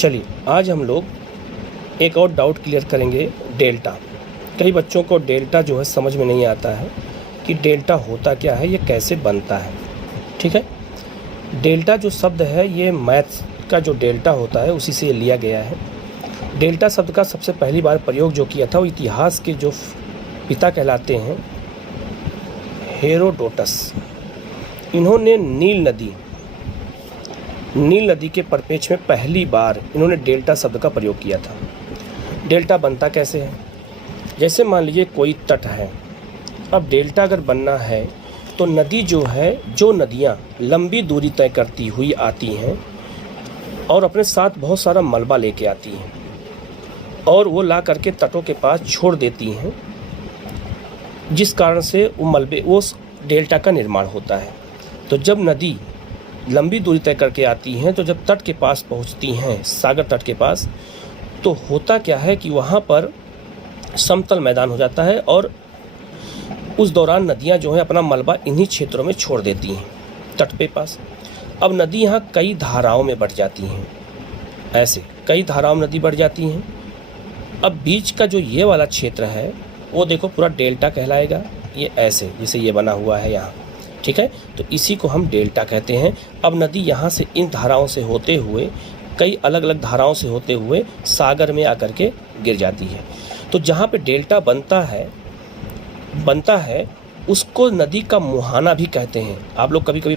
चलिए आज हम लोग एक और डाउट क्लियर करेंगे, डेल्टा। कई बच्चों को डेल्टा जो है समझ में नहीं आता है कि डेल्टा होता क्या है, ये कैसे बनता है। ठीक है, डेल्टा जो शब्द है ये मैथ्स का जो डेल्टा होता है उसी से लिया गया है। डेल्टा शब्द का सबसे पहली बार प्रयोग जो किया था वो इतिहास के जो पिता कहलाते हैं हेरोडोटस। इन्होंने नील नदी के परिप्रेक्ष्य में पहली बार इन्होंने डेल्टा शब्द का प्रयोग किया था। डेल्टा बनता कैसे है, जैसे मान लीजिए कोई तट है। अब डेल्टा अगर बनना है तो नदी जो है, जो नदियाँ लंबी दूरी तय करती हुई आती हैं और अपने साथ बहुत सारा मलबा लेके आती हैं और वो ला करके तटों के पास छोड़ देती हैं, जिस कारण से वो मलबे उस डेल्टा का निर्माण होता है। तो जब नदी लंबी दूरी तय करके आती हैं तो जब तट के पास पहुंचती हैं, सागर तट के पास, तो होता क्या है कि वहाँ पर समतल मैदान हो जाता है और उस दौरान नदियाँ जो हैं अपना मलबा इन्हीं क्षेत्रों में छोड़ देती हैं तट पे पास। अब नदी यहाँ कई धाराओं में बढ़ जाती हैं, ऐसे कई धाराओं में नदी बढ़ जाती हैं। अब बीच का जो ये वाला क्षेत्र है वो देखो पूरा डेल्टा कहलाएगा, ये ऐसे जैसे ये बना हुआ है यहाँ। ठीक है, तो इसी को हम डेल्टा कहते हैं। अब नदी यहाँ से इन धाराओं से होते हुए, कई अलग अलग धाराओं से होते हुए सागर में आकर के गिर जाती है। तो जहाँ पे डेल्टा बनता है उसको नदी का मुहाना भी कहते हैं। आप लोग कभी कभी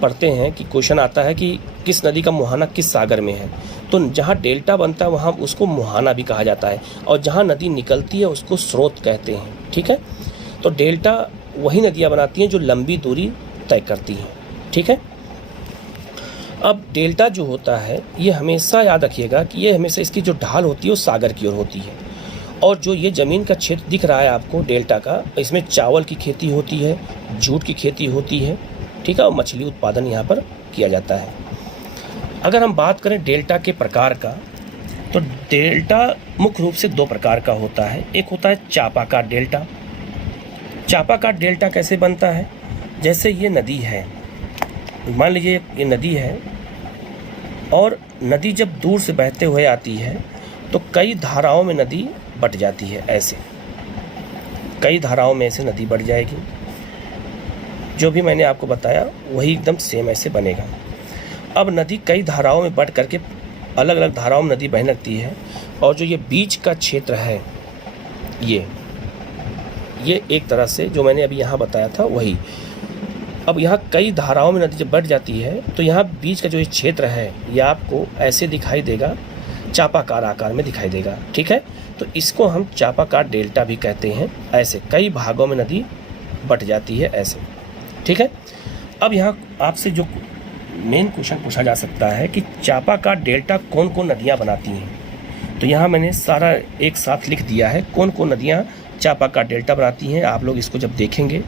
पढ़ते हैं कि क्वेश्चन आता है कि किस नदी का मुहाना किस सागर में है, तो जहाँ डेल्टा बनता है वहाँ उसको मुहाना भी कहा जाता है और जहाँ नदी निकलती है उसको स्रोत कहते हैं। ठीक है, तो डेल्टा वही नदियाँ बनाती हैं जो लंबी दूरी तय करती हैं। ठीक है, अब डेल्टा जो होता है ये हमेशा याद रखिएगा कि ये हमेशा इसकी जो ढाल होती है वो सागर की ओर होती है। और जो ये ज़मीन का क्षेत्र दिख रहा है आपको डेल्टा का, इसमें चावल की खेती होती है, जूट की खेती होती है। ठीक है, और मछली उत्पादन यहाँ पर किया जाता है। अगर हम बात करें डेल्टा के प्रकार का, तो डेल्टा मुख्य रूप से दो प्रकार का होता है। एक होता है चापाकार डेल्टा। चापाकार डेल्टा कैसे बनता है, जैसे ये नदी है, मान लीजिए ये नदी है और नदी जब दूर से बहते हुए आती है तो कई धाराओं में नदी बट जाती है। ऐसे कई धाराओं में ऐसे नदी बढ़ जाएगी। जो भी मैंने आपको बताया वही एकदम सेम ऐसे बनेगा। अब नदी कई धाराओं में बढ़ करके अलग अलग धाराओं में नदी बहने लगती है और जो ये बीच का क्षेत्र है ये एक तरह से जो मैंने अभी यहाँ बताया था वही। अब यहाँ कई धाराओं में नदी जब बढ़ जाती है तो यहाँ बीच का जो ये क्षेत्र है ये आपको ऐसे दिखाई देगा, चापाकार आकार में दिखाई देगा। ठीक है, तो इसको हम चापाकार डेल्टा भी कहते हैं। ऐसे कई भागों में नदी बट जाती है ऐसे। ठीक है, अब यहाँ आपसे जो मेन क्वेश्चन पूछा जा सकता है कि चापाकार डेल्टा कौन कौन नदियाँ बनाती हैं, तो यहाँ मैंने सारा एक साथ लिख दिया है कौन कौन नदियाँ चापाकार डेल्टा बनाती हैं। आप लोग इसको जब देखेंगे,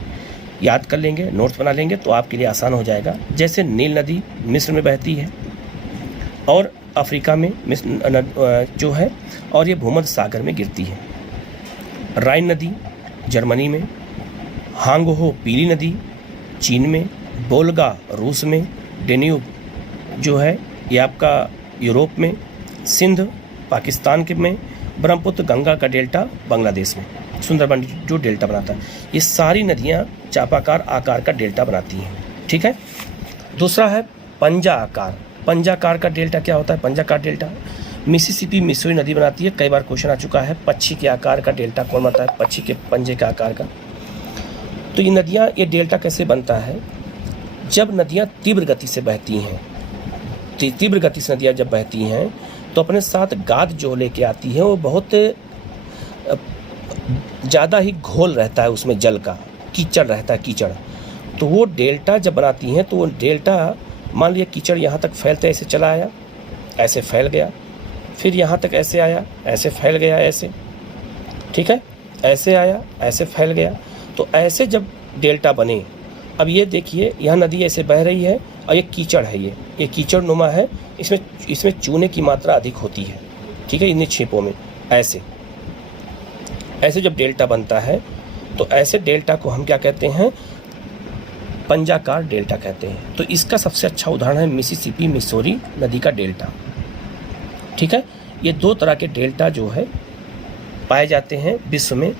याद कर लेंगे, नोट्स बना लेंगे तो आपके लिए आसान हो जाएगा। जैसे नील नदी मिस्र में बहती है और अफ्रीका में जो है, और ये भूमध्य सागर में गिरती है। राइन नदी जर्मनी में, हांगहो पीली नदी चीन में, बोल्गा रूस में, डेन्यूब जो है ये आपका यूरोप में, सिंध पाकिस्तान के में, ब्रह्मपुत्र गंगा का डेल्टा बांग्लादेश में, सुंदरबन जो डेल्टा बनाता है। ये सारी नदियाँ चापाकार आकार का डेल्टा बनाती हैं। ठीक है, दूसरा है पंजा आकार। पंजाकार का डेल्टा क्या होता है, पंजाकार डेल्टा मिसिसिपी मिसूरी नदी बनाती है। कई बार क्वेश्चन आ चुका है पक्षी के आकार का डेल्टा कौन बनता है, पक्षी के पंजे के आकार का। तो ये नदियाँ, ये डेल्टा कैसे बनता है, जब नदियाँ तीव्र गति से बहती हैं, तीव्र गति से नदियाँ जब बहती हैं तो अपने साथ गाद जो लेके आती है वो बहुत ज़्यादा ही घोल रहता है, उसमें जल का कीचड़ रहता है, कीचड़। तो वो डेल्टा जब बनाती हैं तो वो डेल्टा, मान लिया कीचड़ यहाँ तक फैलते ऐसे चला आया, ऐसे फैल गया, फिर यहाँ तक ऐसे आया, ऐसे फैल गया, ऐसे। ठीक है, ऐसे आया, ऐसे फैल गया। तो ऐसे जब डेल्टा बने, अब ये देखिए यहाँ नदी ऐसे बह रही है और ये कीचड़ है, ये कीचड़ नुमा है, इसमें चूने की मात्रा अधिक होती है। ठीक है, इन छिपों में ऐसे जब डेल्टा बनता है तो ऐसे डेल्टा को हम क्या कहते हैं, पंजाकार डेल्टा कहते हैं। तो इसका सबसे अच्छा उदाहरण है मिसिसिपी मिसौरी नदी का डेल्टा। ठीक है। ये 2 तरह के डेल्टा जो है पाए जाते हैं विश्व में,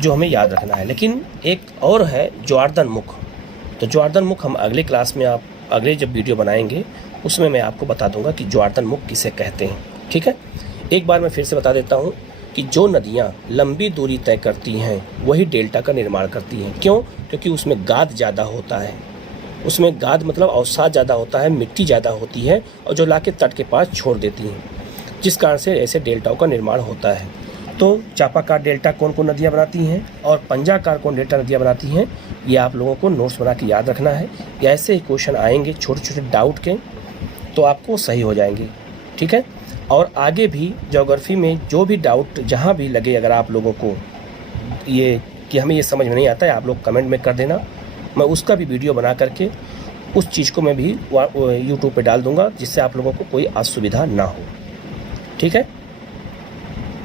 जो हमें याद रखना है। लेकिन एक और है जॉर्डन मुख। तो जॉर्डन मुख हम अगले क्लास में, आप अगले जब वीडियो बनाएंगे उसमें मैं आपको बता दूंगा कि जॉर्डन मुख किसे कहते हैं। ठीक है। एक बार मैं फिर से बता देता हूँ कि जो नदियाँ लंबी दूरी तय करती हैं वही डेल्टा का निर्माण करती हैं। क्यों? क्योंकि उसमें गाद ज़्यादा होता है, उसमें गाद मतलब अवसाद ज़्यादा होता है, मिट्टी ज़्यादा होती है, और जो लाके तट के पास छोड़ देती हैं, जिस कारण से ऐसे डेल्टाओं का निर्माण होता है। तो चापाकार डेल्टा कौन कौन नदियाँ बनाती हैं और पंजाकार कौन डेल्टा नदियाँ बनाती हैं, ये आप लोगों को नोट्स बना के याद रखना है। ऐसे ही क्वेश्चन आएंगे छोटे छोटे डाउट के, तो आपको सही हो जाएंगे। ठीक है। और आगे भी ज्योग्राफी में जो भी डाउट जहाँ भी लगे, अगर आप लोगों को ये कि हमें ये समझ में नहीं आता है, आप लोग कमेंट में कर देना, मैं उसका भी वीडियो बना करके उस चीज़ को मैं भी यूट्यूब पे डाल दूँगा, जिससे आप लोगों को कोई असुविधा ना हो। ठीक है।